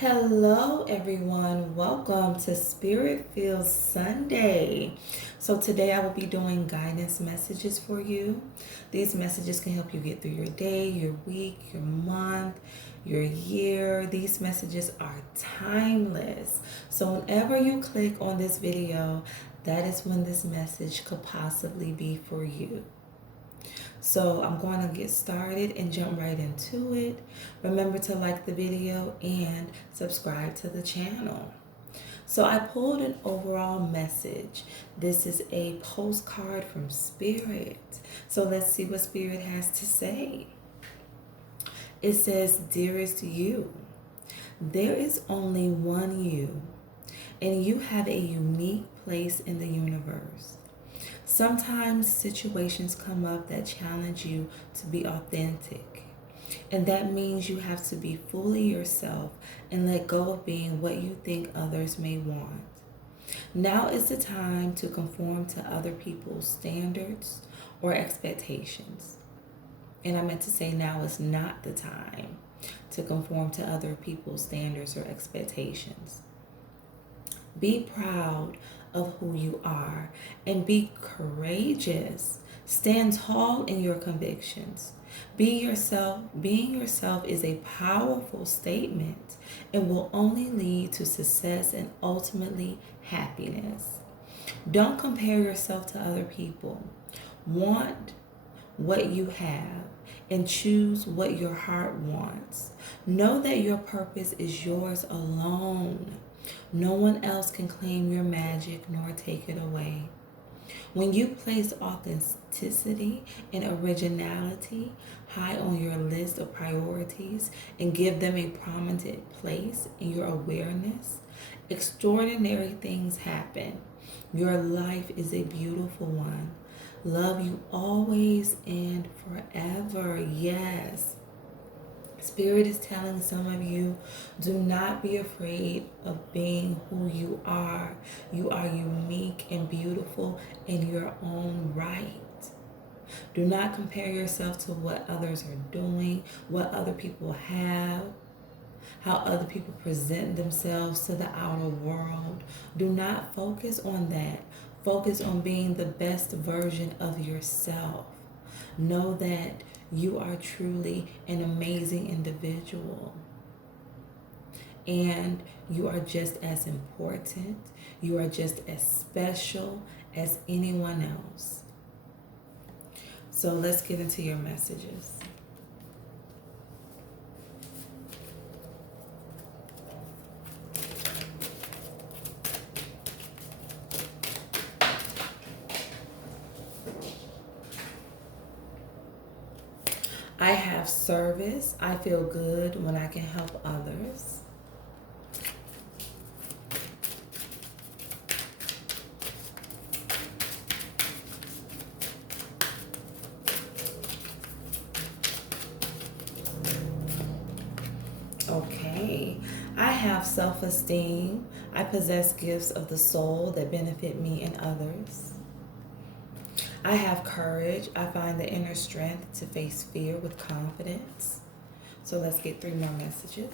Hello, everyone. Welcome to Spirit Filled Sunday. So, today I will be doing guidance messages for you. These messages can help you get through your day, your week, your month, your year. These messages are timeless. So, whenever you click on this video, that is when this message could possibly be for you. So I'm going to get started and jump right into it. Remember to like the video and subscribe to the channel. So I pulled an overall message. This is a postcard from Spirit. So let's see what Spirit has to say. It says, "Dearest you, there is only one you, and you have a unique place in the universe. Sometimes situations come up that challenge you to be authentic. And that means you have to be fully yourself and let go of being what you think others may want. Now is the time to conform to other people's standards or expectations." And I meant to say now is not the time to conform to other people's standards or expectations. Be proud of who you are and be courageous. Stand tall in your convictions. Be yourself. Being yourself is a powerful statement and will only lead to success and ultimately happiness. Don't compare yourself to other people. Want what you have and choose what your heart wants. Know that your purpose is yours alone. No one else can claim your magic nor take it away. When you place authenticity and originality high on your list of priorities and give them a prominent place in your awareness, extraordinary things happen. Your life is a beautiful one. Love you always and forever. Yes. Spirit is telling some of you, do not be afraid of being who you are. You are unique and beautiful in your own right. Do not compare yourself to what others are doing, what other people have, how other people present themselves to the outer world. Do not focus on that. Focus on being the best version of yourself. Know that you are truly an amazing individual. And you are just as important. You are just as special as anyone else. So let's get into your messages. I have service. I feel good when I can help others. Okay. I have self-esteem. I possess gifts of the soul that benefit me and others. I have courage. I find the inner strength to face fear with confidence. So let's get 3 more messages.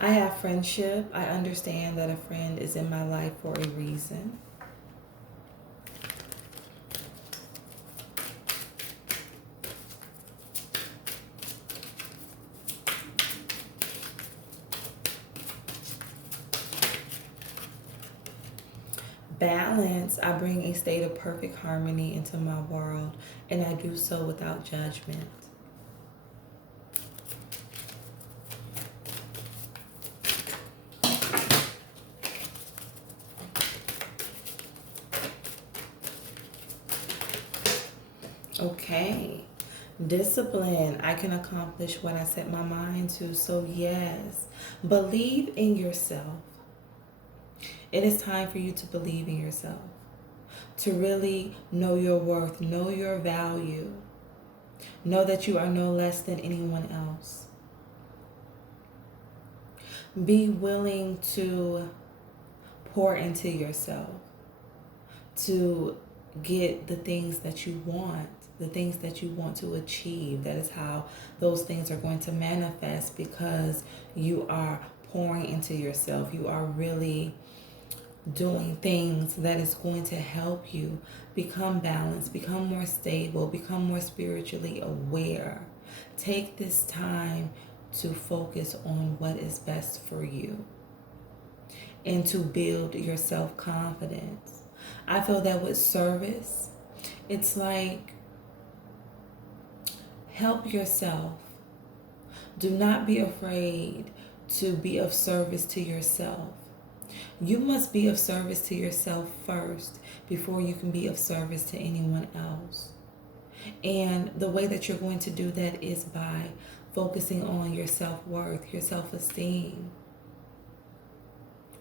I have friendship. I understand that a friend is in my life for a reason. Balance. I bring a state of perfect harmony into my world, and I do so without judgment. Okay. Discipline. I can accomplish what I set my mind to. So, yes, believe in yourself. It is time for you to believe in yourself, to really know your worth, know your value, know that you are no less than anyone else. Be willing to pour into yourself to get the things that you want, the things that you want to achieve. That is how those things are going to manifest, because you are pouring into yourself. You are really doing things that is going to help you become balanced, become more stable, become more spiritually aware. Take this time to focus on what is best for you and to build your self-confidence. I feel that with service, it's like, help yourself. Do not be afraid to be of service to yourself. You must be of service to yourself first before you can be of service to anyone else. And the way that you're going to do that is by focusing on your self-worth, your self-esteem,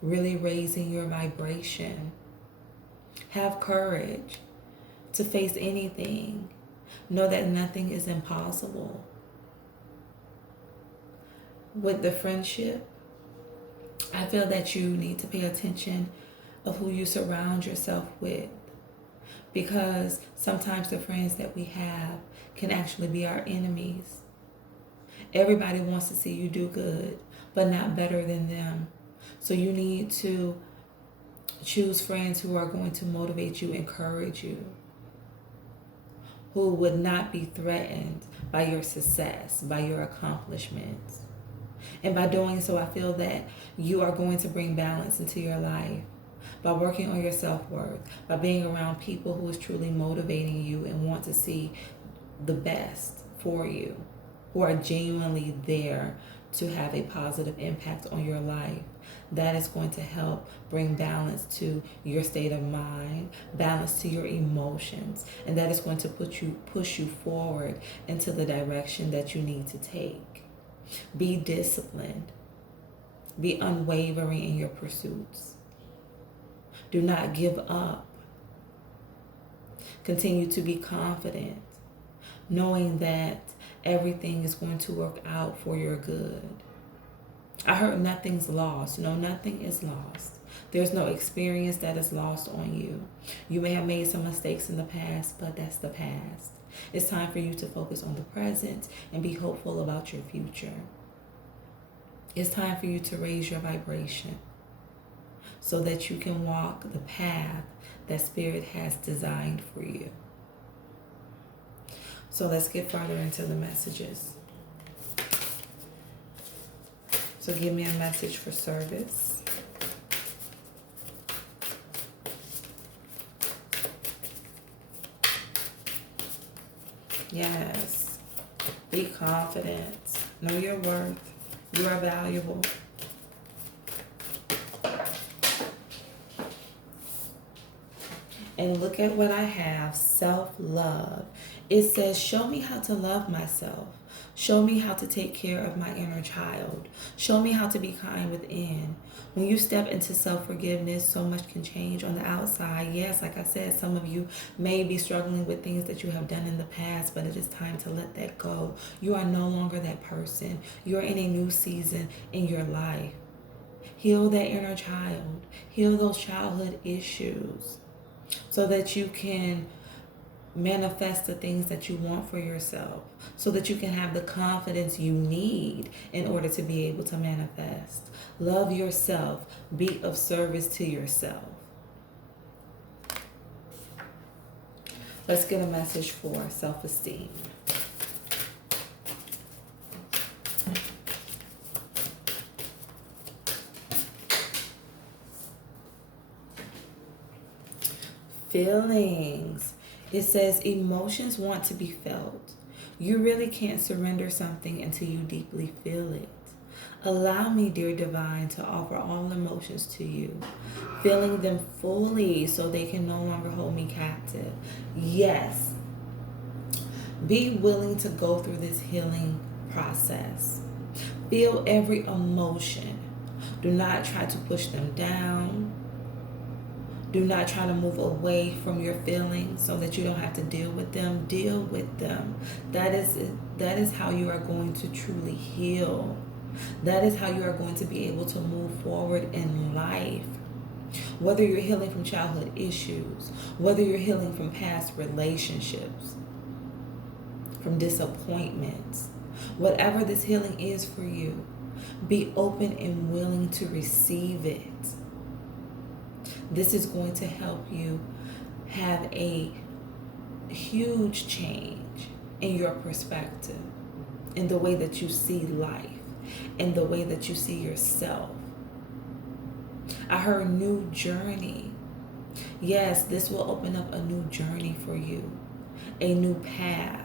really raising your vibration. Have courage to face anything. Know that nothing is impossible. With the friendship, I feel that you need to pay attention of who you surround yourself with, because sometimes the friends that we have can actually be our enemies. Everybody wants to see you do good, but not better than them. So you need to choose friends who are going to motivate you, encourage you, who would not be threatened by your success, by your accomplishments. And by doing so, I feel that you are going to bring balance into your life by working on your self-worth, by being around people who is truly motivating you and want to see the best for you, who are genuinely there to have a positive impact on your life. That is going to help bring balance to your state of mind, balance to your emotions, and that is going to push you forward into the direction that you need to take. Be disciplined. Be unwavering in your pursuits. Do not give up. Continue to be confident, knowing that everything is going to work out for your good. I heard nothing's lost. No, nothing is lost. There's no experience that is lost on you. You may have made some mistakes in the past, but that's the past. It's time for you to focus on the present and be hopeful about your future. It's time for you to raise your vibration so that you can walk the path that Spirit has designed for you. So let's get further into the messages. So give me a message for service. Yes. Be confident. Know your worth. You are valuable. And look at what I have. Self-love. It says, show me how to love myself. Show me how to take care of my inner child. Show me how to be kind within. When you step into self-forgiveness, so much can change on the outside. Yes, like I said, some of you may be struggling with things that you have done in the past, but it is time to let that go. You are no longer that person. You are in a new season in your life. Heal that inner child. Heal those childhood issues so that you can manifest the things that you want for yourself, so that you can have the confidence you need in order to be able to manifest. Love yourself. Be of service to yourself. Let's get a message for self-esteem. Feelings. It says emotions want to be felt. You really can't surrender something until you deeply feel it. Allow me, dear divine, to offer all emotions to you, feeling them fully so they can no longer hold me captive. Yes. Be willing to go through this healing process. Feel every emotion. Do not try to push them down. Do not try to move away from your feelings so that you don't have to deal with them. Deal with them. That is how you are going to truly heal. That is how you are going to be able to move forward in life. Whether you're healing from childhood issues, whether you're healing from past relationships, from disappointments, whatever this healing is for you, be open and willing to receive it. This is going to help you have a huge change in your perspective, in the way that you see life, in the way that you see yourself. I heard new journey. Yes, this will open up a new journey for you, a new path.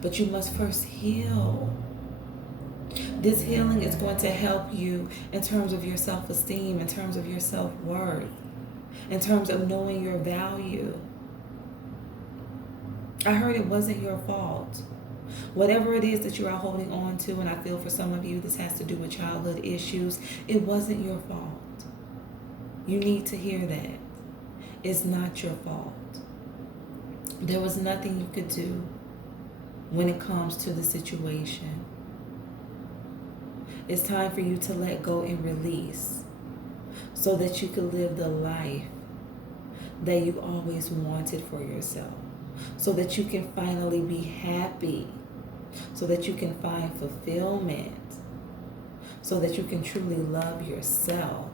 But you must first heal. This healing is going to help you in terms of your self-esteem, in terms of your self-worth, in terms of knowing your value. I heard it wasn't your fault. Whatever it is that you are holding on to, and I feel for some of you this has to do with childhood issues, it wasn't your fault. You need to hear that. It's not your fault. There was nothing you could do when it comes to the situation. It's time for you to let go and release so that you can live the life that you always wanted for yourself, so that you can finally be happy, so that you can find fulfillment, so that you can truly love yourself.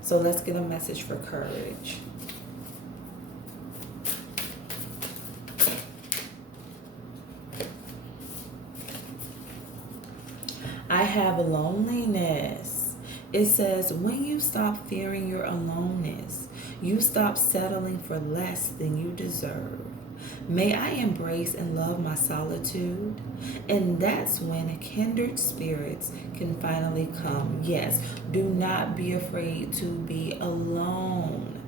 So let's get a message for courage. I have loneliness. It says, when you stop fearing your aloneness, you stop settling for less than you deserve. May I embrace and love my solitude. And that's when kindred spirits can finally come. Yes, do not be afraid to be alone.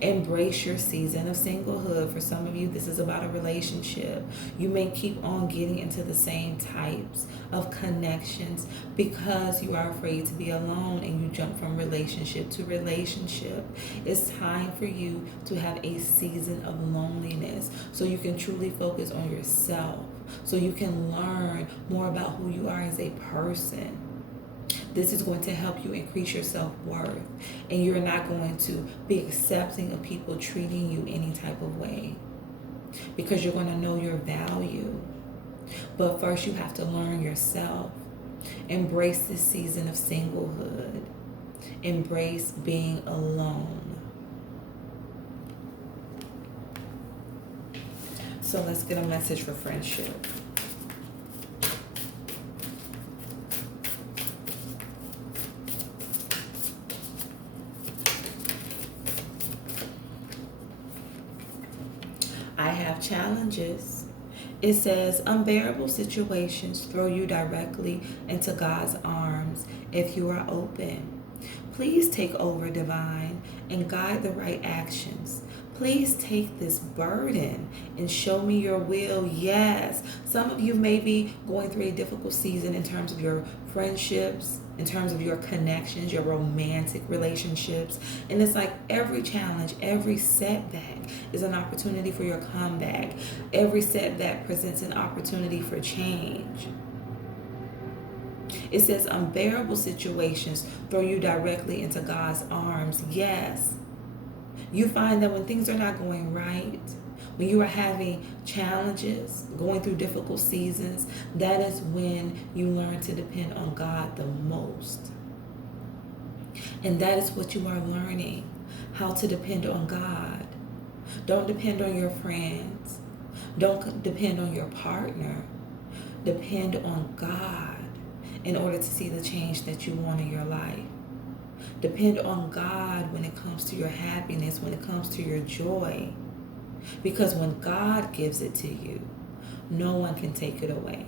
Embrace your season of singlehood. For some of you, this is about a relationship. You may keep on getting into the same types of connections because you are afraid to be alone and you jump from relationship to relationship. It's time for you to have a season of loneliness so you can truly focus on yourself, so you can learn more about who you are as a person. This is going to help you increase your self-worth, and you're not going to be accepting of people treating you any type of way because you're going to know your value. But first, you have to learn yourself. Embrace this season of singlehood. Embrace being alone. So let's get a message for friendship. I have challenges. It says, unbearable situations throw you directly into God's arms if you are open. Please take over, divine, and guide the right actions. Please take this burden and show me your will. Yes, some of you may be going through a difficult season in terms of your friendships, in terms of your connections, your romantic relationships. And it's like every challenge, every setback is an opportunity for your comeback. Every setback presents an opportunity for change. It says unbearable situations throw you directly into God's arms. Yes. You find that when things are not going right, when you are having challenges, going through difficult seasons, that is when you learn to depend on God the most. And that is what you are learning, how to depend on God. Don't depend on your friends. Don't depend on your partner. Depend on God in order to see the change that you want in your life. Depend on God when it comes to your happiness, when it comes to your joy. Because when God gives it to you, no one can take it away.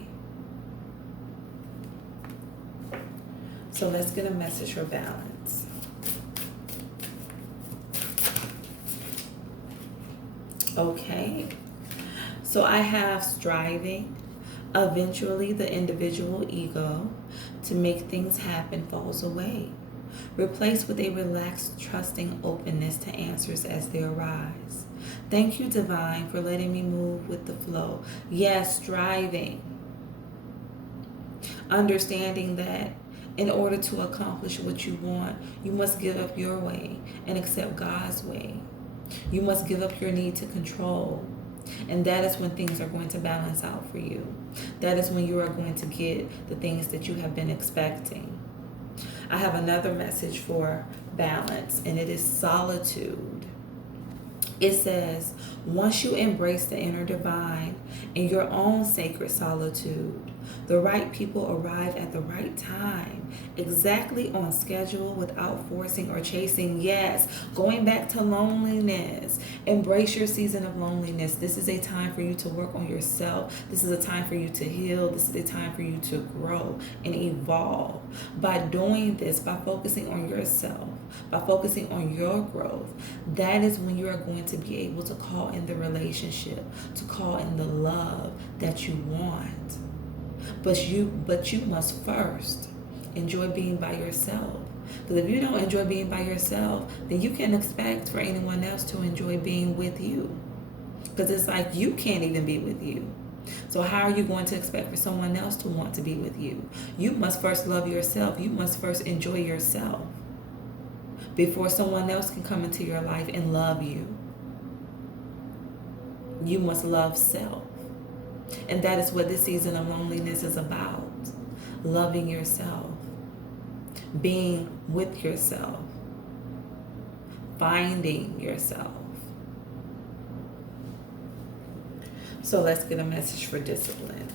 So let's get a message for balance. Okay. So I have striving. Eventually, the individual ego to make things happen falls away. Replaced with a relaxed, trusting openness to answers as they arise. Thank you, Divine, for letting me move with the flow. Yes, striving. Understanding that In order to accomplish what you want, you must give up your way and accept God's way. You must give up your need to control. And that is when things are going to balance out for you. That is when you are going to get the things that you have been expecting. I have another message for balance, and it is solitude. It says, once you embrace the inner divine in your own sacred solitude, the right people arrive at the right time, exactly on schedule, without forcing or chasing. Yes, going back to loneliness. Embrace your season of loneliness. This is a time for you to work on yourself. This is a time for you to heal. This is a time for you to grow and evolve. By doing this, by focusing on yourself, by focusing on your growth, that is when you are going to be able to call in the relationship, to call in the love that you want. But you must first enjoy being by yourself. Because if you don't enjoy being by yourself, then you can't expect for anyone else to enjoy being with you. Because it's like you can't even be with you. So how are you going to expect for someone else to want to be with you? You must first love yourself. You must first enjoy yourself before someone else can come into your life and love you. You must love self. And that is what this season of loneliness is about. Loving yourself. Being with yourself. Finding yourself. So let's get a message for discipline.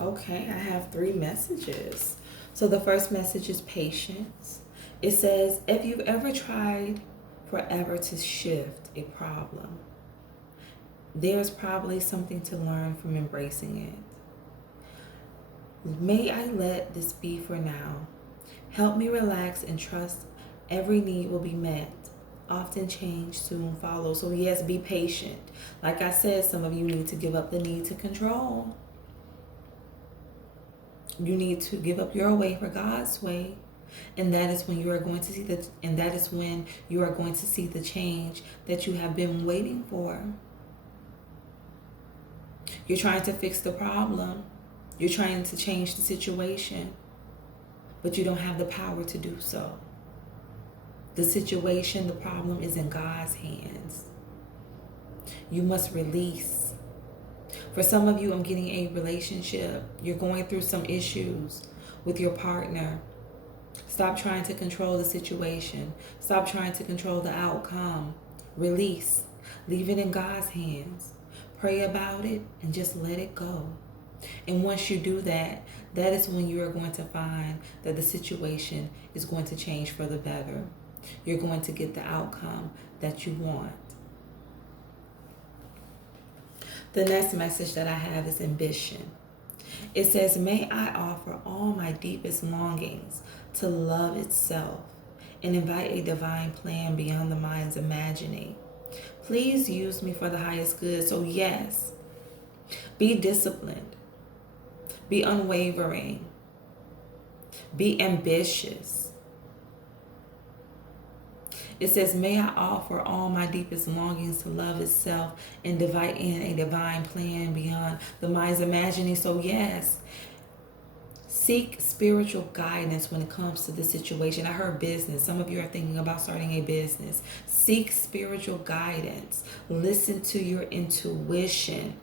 Okay, I have 3 messages. So the first message is patience. It says, if you've ever tried forever to shift a problem, there's probably something to learn from embracing it. May I let this be for now. Help me relax and trust every need will be met. Often change soon follows. So yes, be patient. Like I said, some of you need to give up the need to control. You need to give up your way for God's way. And that is when you are going to see the change that you have been waiting for. You're trying to fix the problem. You're trying to change the situation, but you don't have the power to do so. The situation, the problem is in God's hands. You must release. For some of you, I'm getting a relationship. You're going through some issues with your partner. Stop trying to control the situation. Stop trying to control the outcome. Release. Leave it in God's hands. Pray about it and just let it go. And once you do that, that is when you are going to find that the situation is going to change for the better. You're going to get the outcome that you want. The next message that I have is ambition. It says, may I offer all my deepest longings to love itself and invite a divine plan beyond the mind's imagining. Please use me for the highest good. So yes, be disciplined, be unwavering, be ambitious. It says, may I offer all my deepest longings to love itself and invite in a divine plan beyond the mind's imagining. So yes, seek spiritual guidance when it comes to the situation. I heard business. Some of you are thinking about starting a business. Seek spiritual guidance. Listen to your intuition.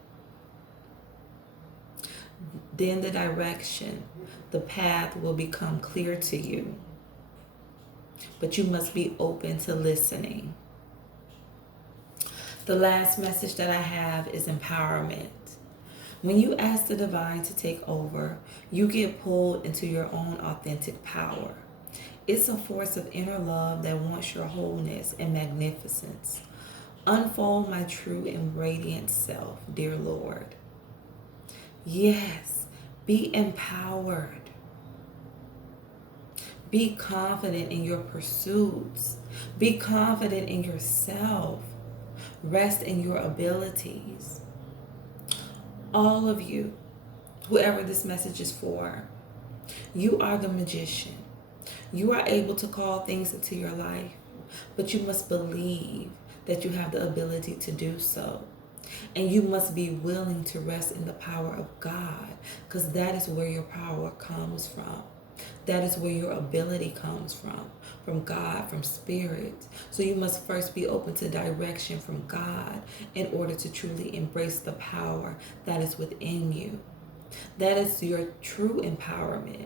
Then the direction, the path will become clear to you. But you must be open to listening. The last message that I have is empowerment. When you ask the divine to take over, you get pulled into your own authentic power. It's a force of inner love that wants your wholeness and magnificence. Unfold my true and radiant self, dear Lord. Yes, be empowered. Be confident in your pursuits. Be confident in yourself. Rest in your abilities. All of you, whoever this message is for, you are the magician. You are able to call things into your life, but you must believe that you have the ability to do so. And you must be willing to rest in the power of God, because that is where your power comes from. That is where your ability comes from God, from spirit. So you must first be open to direction from God in order to truly embrace the power that is within you. That is your true empowerment.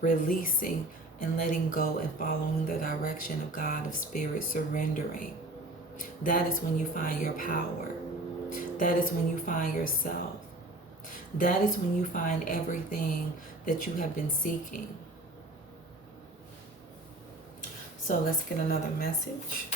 Releasing and letting go and following the direction of God, of spirit, surrendering. That is when you find your power. That is when you find yourself. That is when you find everything that you have been seeking. So let's get another message.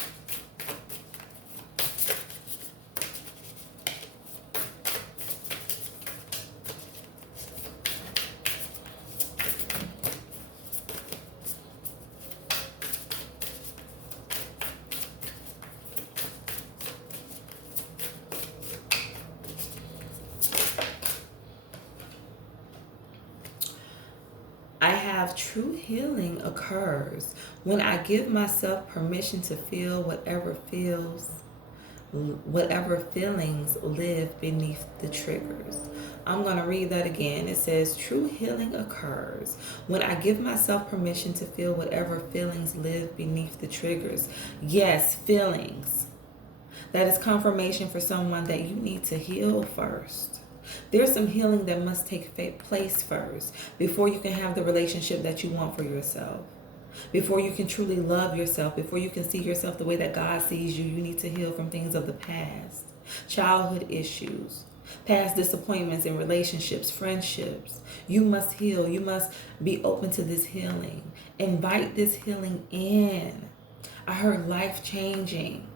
I have true healing occurs when I give myself permission to feel whatever feelings live beneath the triggers. I'm going to read that again. It says, true healing occurs when I give myself permission to feel whatever feelings live beneath the triggers. Yes, feelings. That is confirmation for someone that you need to heal first. There's some healing that must take place first before you can have the relationship that you want for yourself. Before you can truly love yourself, before you can see yourself the way that God sees you, you need to heal from things of the past. Childhood issues, past disappointments in relationships, friendships. You must heal. You must be open to this healing. Invite this healing in. I heard life-changing.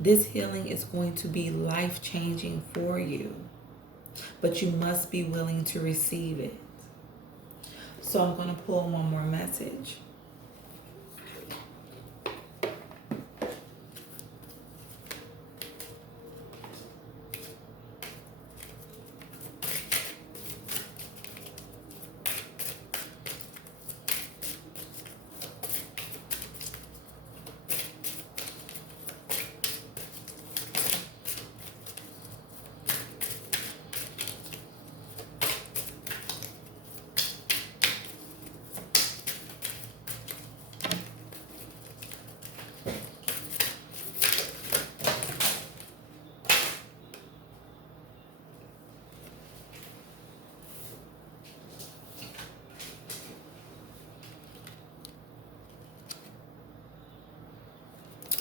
This healing is going to be life-changing for you. But you must be willing to receive it. So I'm going to pull one more message.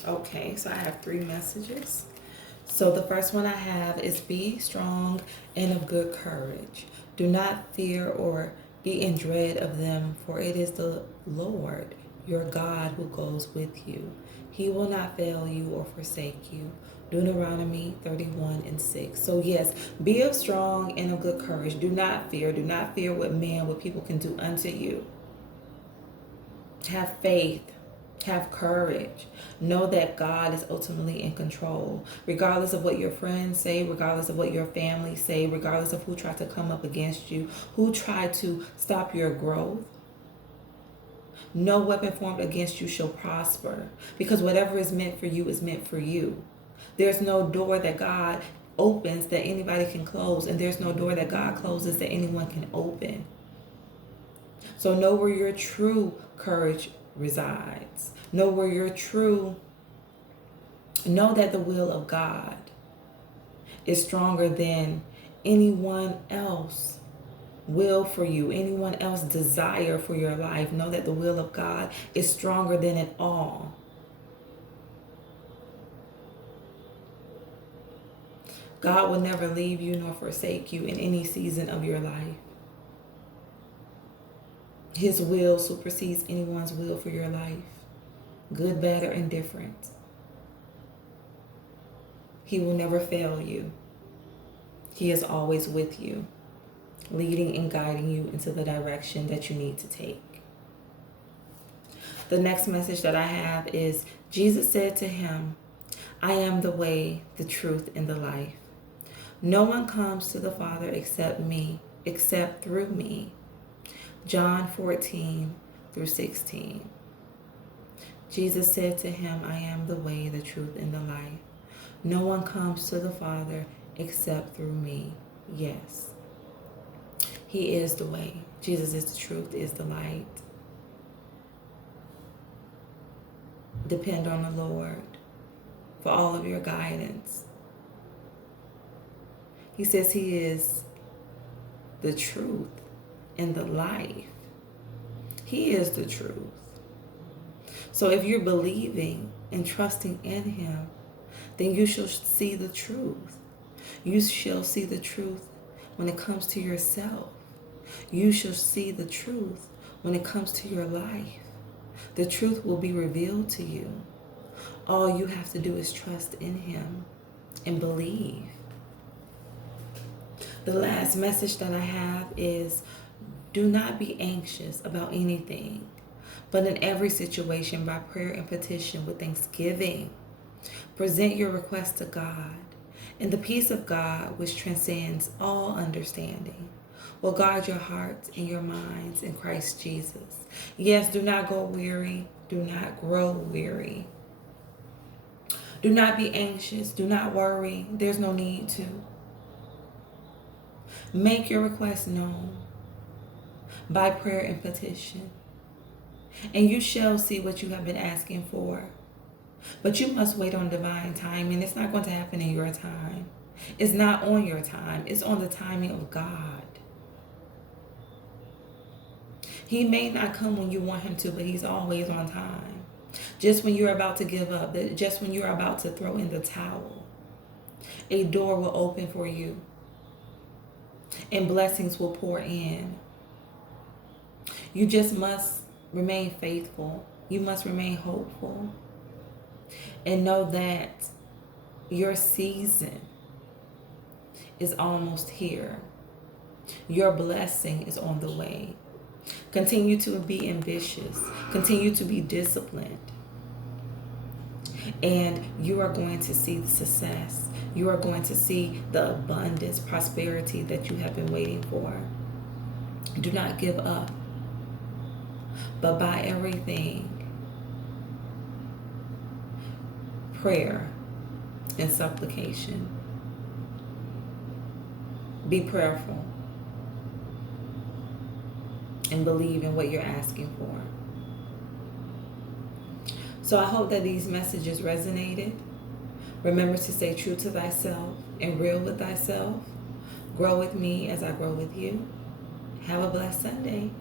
Okay, so I have 3 messages. So the first one I have is be strong and of good courage. Do not fear or be in dread of them, for it is the Lord your God who goes with you. He will not fail you or forsake you. Deuteronomy 31:6. So yes, be of strong and of good courage. Do not fear. Do not fear what people can do unto you. Have faith. Have courage. Know that God is ultimately in control. Regardless of what your friends say, regardless of what your family say, regardless of who tried to come up against you, who tried to stop your growth, no weapon formed against you shall prosper. Because whatever is meant for you is meant for you. There's no door that God opens that anybody can close, and there's no door that God closes that anyone can open. So know where your true courage resides. Know where your true, know that the will of God is stronger than anyone else will for you, anyone else desire for your life. Know that the will of God is stronger than it all. God will never leave you nor forsake you in any season of your life. His will supersedes anyone's will for your life, good, bad, or indifferent. He will never fail you. He is always with you. leading and guiding you into the direction that you need to take. The next message that I have is Jesus said to him, I am the way, the truth, and the life. No one comes to the Father except through me. John 14-16. Jesus said to him, I am the way, the truth, and the life. No one comes to the Father except through me. Yes. He is the way. Jesus is the truth, is the light. Depend on the Lord for all of your guidance. He says he is the truth and the life. He is the truth. So if you're believing and trusting in him, then you shall see the truth. You shall see the truth when it comes to yourself. You shall see the truth when it comes to your life. The truth will be revealed to you. All you have to do is trust in him and believe. The last message that I have is, do not be anxious about anything, but in every situation, by prayer and petition with thanksgiving, present your request to God, and the peace of God, which transcends all understanding, will guard your hearts and your minds in Christ Jesus. Yes, do not go weary. Do not grow weary. Do not be anxious. Do not worry. There's no need to. Make your request known by prayer and petition, and you shall see what you have been asking for. But you must wait on divine timing. It's not going to happen in your time. It's not on your time. It's on the timing of God. He may not come when you want him to, but he's always on time. Just when you're about to give up, just when you're about to throw in the towel, a door will open for you and blessings will pour in. You just must remain faithful. You must remain hopeful. And know that your season is almost here. Your blessing is on the way. Continue to be ambitious. Continue to be disciplined. And you are going to see the success. You are going to see the abundance, prosperity that you have been waiting for. Do not give up, but by everything, prayer and supplication. Be prayerful and believe in what you're asking for. So I hope that these messages resonated. Remember to stay true to thyself and real with thyself. Grow with me as I grow with you. Have a blessed Sunday.